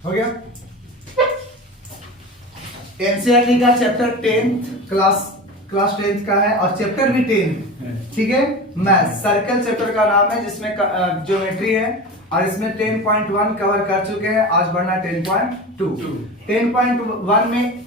हो गया। एनसीईआरटी का चैप्टर 10th क्लास 10th का है और चैप्टर भी 10 ठीक है। मैथ सर्कल चैप्टर का नाम है जिसमें ज्योमेट्री है और इसमें 10.1 कवर कर चुके हैं। आज बढ़ना 10.2। 10.1 में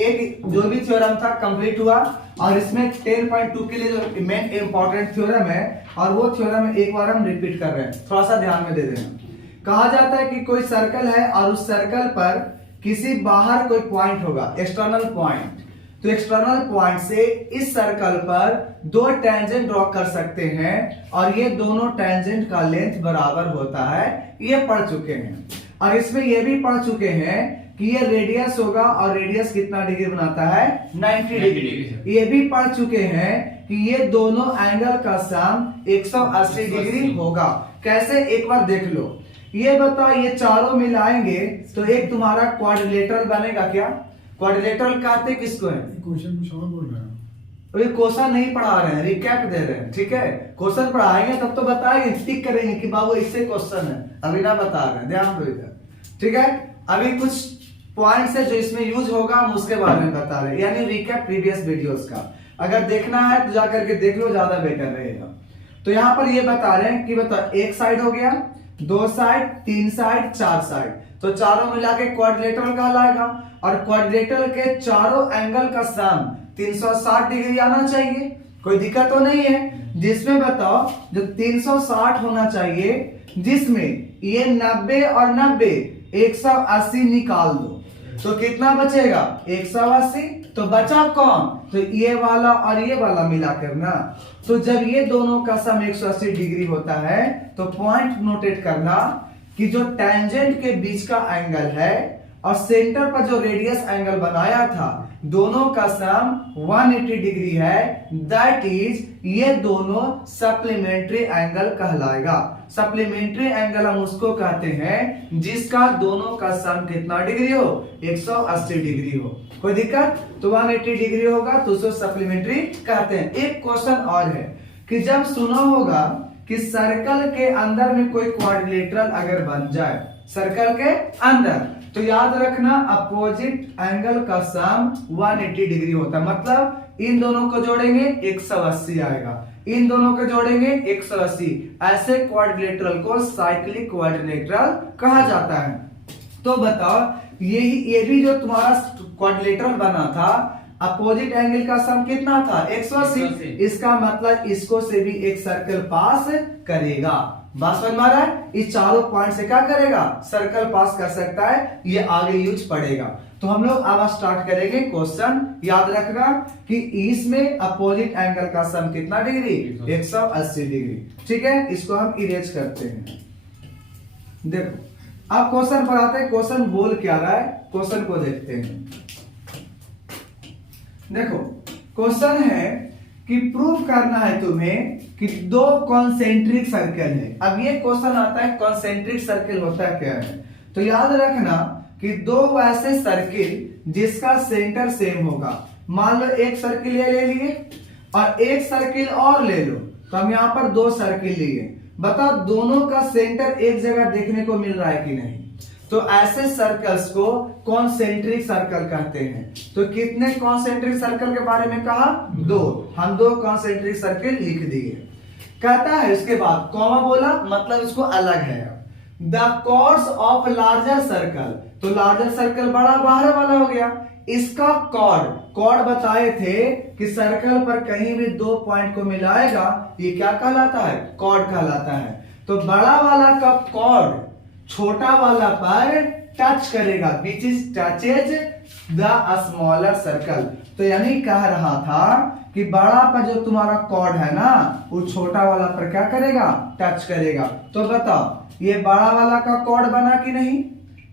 एक जो भी थ्योरम था कंप्लीट हुआ और इसमें 10.2 के लिए जो मेन इंपॉर्टेंट थ्योरम है और वो थ्योरम एक बार हम रिपीट कर रहे हैं, थोड़ा सा ध्यान में दे देना। कहा जाता है कि कोई सर्कल है और उस सर्कल पर किसी बाहर कोई पॉइंट होगा, एक्सटर्नल पॉइंट। तो एक्सटर्नल पॉइंट से इस सर्कल पर दो टेंजेंट ड्रॉ कर सकते हैं और ये दोनों टेंजेंट का लेंथ बराबर होता है, ये पढ़ चुके हैं। और इसमें ये भी पढ़ चुके हैं कि ये रेडियस होगा और रेडियस कितना डिग्री बनाता है, 90 डिग्री। ये भी पढ़ चुके हैं कि ये दोनों एंगल का सम 180 डिग्री होगा। कैसे, एक बार देख लो। ये बताओ, ये चारों मिलाएंगे तो एक तुम्हारा क्वाड्रिलेटरल बनेगा क्या? क्वाड्रिलेटरल कहते किसको है? क्वेश्चन कुछ और बोल रहे हैं। अभी क्वेश्चन नहीं पढ़ा रहे हैं, रिकैप दे रहे हैं, ठीक है। क्वेश्चन पढ़ाएंगे तब तो बताएंगे, टिक करेंगे कि बाबू इससे क्वेश्चन है, अभी ना बता रहे हैं, ध्यान दो इधर, ठीक है। अभी कुछ पॉइंट्स है जो इसमें यूज होगा, हम उसके बारे में बता रहे हैं, यानी रिकैप प्रीवियस वीडियोस का। अगर देखना है तो जाकर के देख लो, ज्यादा बेटर रहेगा। तो यहाँ पर ये बता रहे हैं कि बताओ, एक साइड हो गया, दो साइड, तीन साइड, चार साइड, तो चारों मिला के क्वाड्रिलेटरल कहलाएगा। और क्वाड्रिलेटरल के चारों एंगल का सम 360 डिग्री आना चाहिए, कोई दिक्कत तो नहीं है। जिसमें बताओ जो 360 होना चाहिए, जिसमें ये 90 और 90 180 निकाल दो तो कितना बचेगा, 180। तो बचा कौन, तो ये वाला और ये वाला मिलाकर ना। तो जब ये दोनों का सम 180 डिग्री होता है तो पॉइंट नोटेट करना कि जो टेंजेंट के बीच का एंगल है और सेंटर पर जो रेडियस एंगल बनाया था, दोनों का सम 180 डिग्री है। दैट इज ये दोनों सप्लीमेंट्री एंगल कहलाएगा। सप्लीमेंट्री एंगल हम उसको कहते हैं जिसका दोनों का सम कितना डिग्री हो, 180 डिग्री हो। कोई दिक्कत, तो 180 डिग्री होगा तो उसको सप्लीमेंट्री कहते हैं। एक क्वेश्चन और है कि जब सुना होगा कि सर्कल के अंदर में कोई क्वाड्रिलेटरल अगर बन जाए, सर्कल के अंदर, तो याद रखना अपोजिट एंगल का सम 180 डिग्री होता है। मतलब इन दोनों को जोड़ेंगे 180 आएगा, इन दोनों को जोड़ेंगे 180। ऐसे क्वाड्रिलेटरल को साइक्लिक क्वाड्रिलेटरल कहा जाता है। तो बताओ, ये भी जो तुम्हारा क्वाड्रिलेटरल बना था, अपोजिट एंगल का सम कितना था, 180। इसका मतलब इसको से भी एक सर्कल पास करेगा। बात समझ में आ रहा है? इस चारों पॉइंट से क्या करेगा, सर्कल पास कर सकता है। ये आगे यूज पड़ेगा। तो हम लोग अब स्टार्ट करेंगे क्वेश्चन। याद रखना कि इसमें अपोजिट एंगल का सम कितना डिग्री, 180 डिग्री, ठीक है। इसको हम इरेज करते हैं। देखो अब क्वेश्चन पर आते हैं। क्वेश्चन बोल क्या रहा है, क्वेश्चन को देखते हैं। देखो क्वेश्चन है कि प्रूव करना है तुम्हें कि दो कॉन्सेंट्रिक सर्कल है। अब ये क्वेश्चन आता है कॉन्सेंट्रिक सर्कल होता क्या है। तो याद रखना कि दो वैसे सर्किल जिसका सेंटर सेम होगा। मान लो एक सर्किल ये ले लिए और एक सर्किल और ले लो, तो हम यहां पर दो सर्किल लिए। बताओ दोनों का सेंटर एक जगह देखने को मिल रहा है कि नहीं। तो ऐसे सर्कल्स को कॉन्सेंट्रिक सर्कल कहते हैं। तो कितने कॉन्सेंट्रिक सर्कल के बारे में कहा, दो। हम दो कॉन्सेंट्रिक सर्कल लिख दिए। कहता है इसके बाद कॉमा बोला, मतलब इसको अलग है। The chords of larger circle, तो लार्जर सर्कल बड़ा बाहर वाला हो गया। इसका कॉर्ड बताए थे कि सर्कल पर कहीं भी दो पॉइंट को मिलाएगा, ये क्या कहलाता है, कॉर्ड कहलाता है। तो बड़ा वाला का कॉर्ड छोटा वाला पर टच करेगा, which is touches the smaller circle. तो यानी कह रहा था कि बड़ा पर जो तुम्हारा कॉर्ड है ना, वो छोटा वाला पर क्या करेगा, टच करेगा। तो बताओ ये बड़ा वाला का कॉर्ड बना कि नहीं।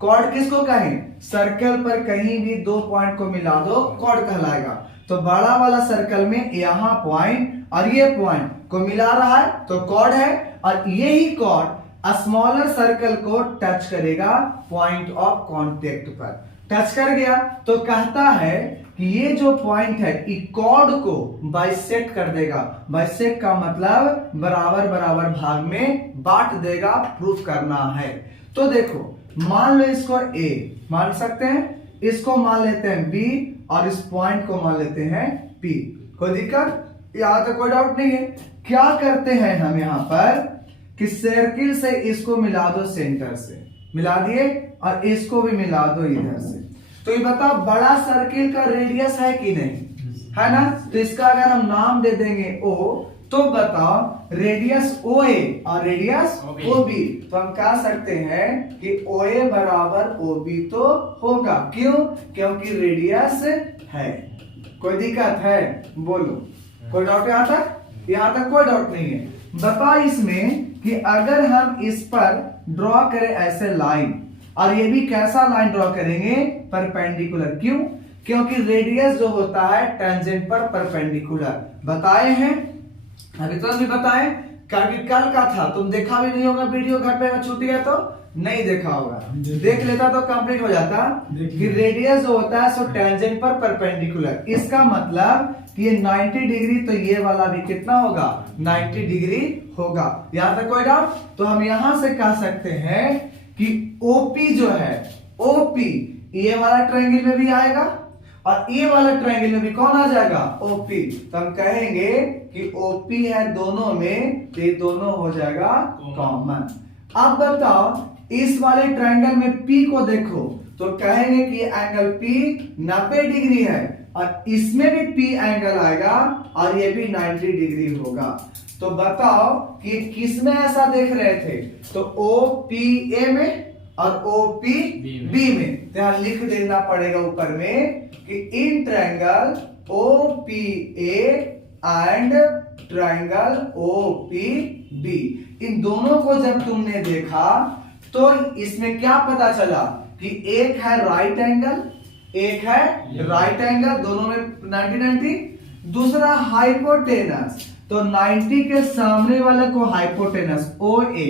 कॉर्ड किसको कहें, सर्कल पर कहीं भी दो पॉइंट को मिला दो, कॉर्ड कहलाएगा। तो बड़ा वाला सर्कल में यहाँ पॉइंट और ये पॉइंट को मिला रहा है तो कॉर्ड है, और यही कॉर्ड स्मॉलर सर्कल को टच करेगा पॉइंट ऑफ कांटेक्ट पर। टच कर गया तो कहता है कि ये जो पॉइंट है कॉर्ड को बाइसेक्ट कर देगा। बाइसेक्ट का मतलब बराबर बराबर भाग में बांट देगा, प्रूफ करना है। तो देखो मान लो इसको ए मान सकते हैं, इसको मान लेते हैं बी, और इस पॉइंट को मान लेते हैं पी। कोई दिक्कत? यहां तक कोई डाउट नहीं है। क्या करते हैं हम यहां पर कि सर्किल से इसको मिला दो, सेंटर से मिला दिए, और इसको भी मिला दो इधर से। तो ये बताओ बड़ा सर्किल का रेडियस है कि नहीं, है ना? तो इसका अगर हम नाम दे देंगे ओ, तो बताओ रेडियस ओ ए और रेडियस ओ बी, तो हम कह सकते हैं कि ओ ए बराबर ओ बी तो होगा। क्यों? क्योंकि रेडियस है। कोई दिक्कत है? बोलो, कोई डाउट यहां तक? यहां तक कोई डाउट नहीं है। बताओ इसमें कि अगर हम इस पर ड्रॉ करें ऐसे लाइन, और ये भी कैसा लाइन ड्रॉ करेंगे? परपेंडिकुलर। क्यों? क्योंकि रेडियस जो होता है टेंजेंट पर परपेंडिकुलर बताए हैं, अभी तो भी बताए, कल का था, तुम देखा भी नहीं होगा वीडियो, घर पे छूट गया तो नहीं देखा होगा, देख लेता तो कंप्लीट हो जाता कि रेडियस जो होता है सो टेंजेंट पर परपेंडिकुलर। इसका मतलब कि ये 90 डिग्री, तो ये वाला भी कितना होगा? 90 डिग्री होगा। यहां तक कोई डाउट? तो हम यहां से कह सकते हैं कि ओपी जो है, ओपी ये वाला ट्रायंगल में भी आएगा, और ये वाला ट्रायंगल में भी कौन आ जाएगा? ओपी। तो हम कहेंगे कि ओपी है दोनों में, तो ये दोनों हो जाएगा कॉमन। अब बताओ इस वाले ट्रायंगल में पी को देखो, तो कहेंगे कि एंगल पी 90 डिग्री है, और इसमें भी पी एंगल आएगा, और ये भी 90 डिग्री होगा। तो बताओ कि किस में ऐसा देख रहे थे? तो ओ पी ए में और ओ पी बी में। तो यहां लिख देना पड़ेगा ऊपर में कि in triangle O P A and triangle O P B, इन दोनों को जब तुमने देखा तो इसमें क्या पता चला कि एक है राइट एंगल, एक है राइट एंगल, दोनों में 90-90। दूसरा हाइपोटेनस, तो 90 के सामने वाले को हाइपोटेनस ओ ए,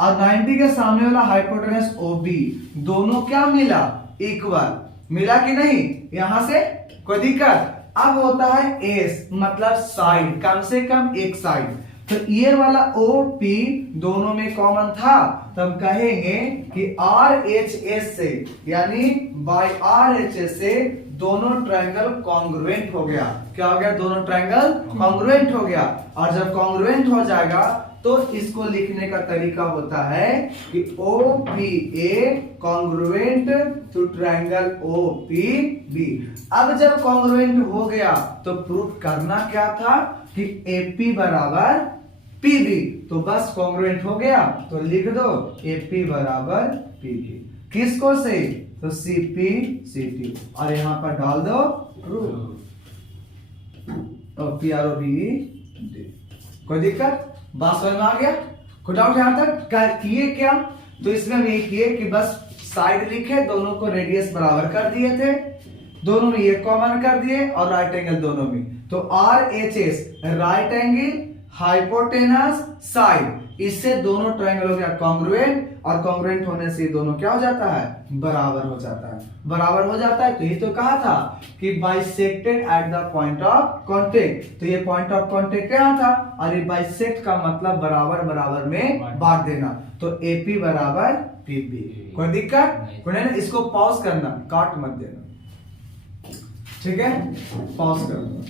और 90 के सामने वाला हाइपोटेनस ओ बी, दोनों क्या मिला? इक्वल मिला कि नहीं? यहां से कोई दिक्कत? अब होता है एस, मतलब साइड, कम से कम एक साइड। तो ये वाला ओ पी दोनों में कॉमन था, तो हम कहेंगे कि आर एच एस से, यानी बाय आर एच एस से दोनों ट्रायंगल कॉन्ग्रुएंट हो गया। क्या हो गया? दोनों ट्रायंगल कॉन्ग्रुएंट हो गया। और जब कॉन्ग्रुएंट हो जाएगा तो इसको लिखने का तरीका होता है कि O P A congruent to triangle O P B. अब जब कॉन्ग्रुएंट हो गया तो प्रूफ करना क्या था कि एपी बराबर पीबी, तो बस कॉन्ग्रुएंट हो गया, तो लिख दो एपी बराबर पीबी। किसको से? तो सीपी सीटी, और यहां पर डाल दो प्रूफ, और पीआरओ बी डी। कोई दिक्कत? बात समझ में आ गया? कोई डाउट यहां तक? किए क्या? तो इसमें हम ये किए कि बस साइड लिखे, दोनों को रेडियस बराबर कर दिए थे, दोनों में ये कॉमन कर दिए, और राइट एंगल दोनों में। तो R H S right angle, hypotenuse, side, इससे दोनों ट्रायंगल हो गया कॉन्ग्रुएंट, और कॉन्ग्रुएंट होने से दोनों क्या हो जाता है? बराबर हो जाता है। बराबर हो जाता है, तो ये तो कहा था कि bisected at the point of contact, तो ये पॉइंट ऑफ कांटेक्ट यहाँ था, और ये बाइसेक्ट का मतलब बराबर बराबर में बांट देना, तो एपी बराबर पीबी। कोई दिक्कत? कोई नहीं? इसको पॉज करना, काट मत देना, ठीक है? पॉज कर दो।